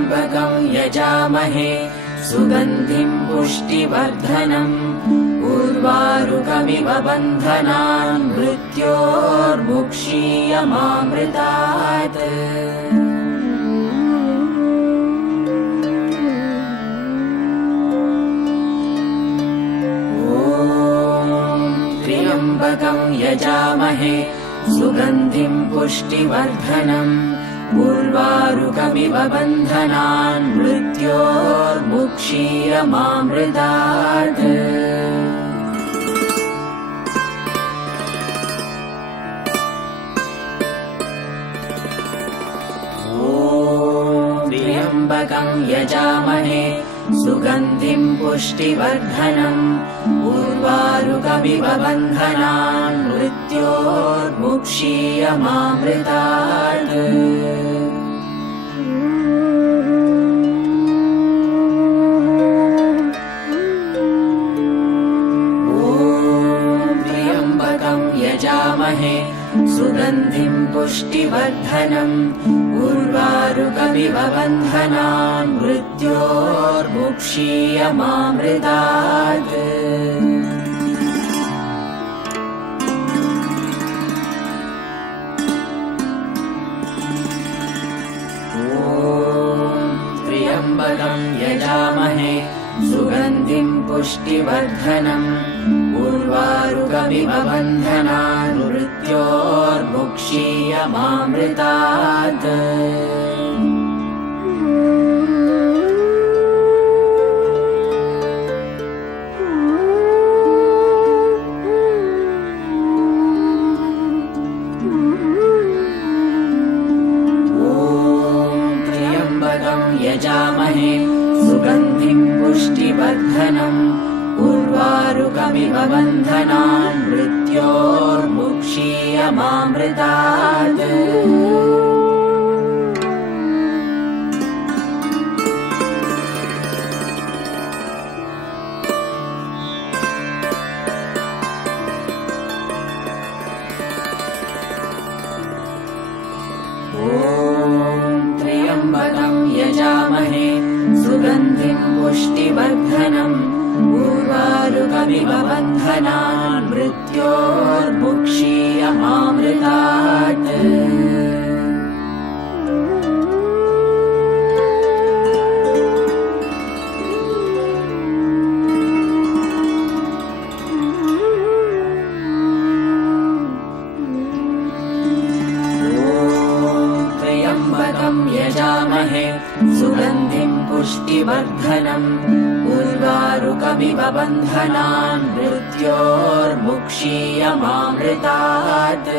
त्र्यम्बकं यजामहे सुगन्धिं पुष्टिवर्धनम् उर्वारुकमिव बन्धनान् मृत्योर्मुक्षीयमामृतात्। त्र्यम्बकं यजामहे सुगन्धिं पुष्टिवर्धनम् उर्वारुकमिव बन्धनान् मृत्योर्मुक्षीयमामृतात्। त्र्यम्बकं यजामहे सुगन्धिं पुष्टिवर्धनम् उर्वारुकमिव बन्धनान् मृत्योर्मुक्षीयमामृतात्। त्र्यम्बकं यजामहे सुगन्धिं पुष्टिवर्धनम् उर्वारुकमिव बन्धनान् मृत्योर्मुक्षीयमामृतात्। त्र्यम्बकं यजामहे सुगन्धिं पुष्टिवर्धनम् उर्वारुकमिव बन्धनान् मृत्योर्मुक्षीयमामृतात्। त्र्यम्बकं यजामहे सुगन्धिं पुष्टिवर्धनम् उर्वारुकमिव बन्धनान् मृत्योर्मुक्षीयमामृतात्। त्र्यम्बकं यजामहे सुगन्धिं पुष्टिवर्धनम् उर्वारुकमिव बन्धनान् मृत्योर्मुक्षीयमामृतात्। त्र्यम्बकं यजामहे सुगन्धिं पुष्टिवर्धनम् उर्वारुकमिव बन्धनान् मृत्योर्मुक्षीयमामृतात्।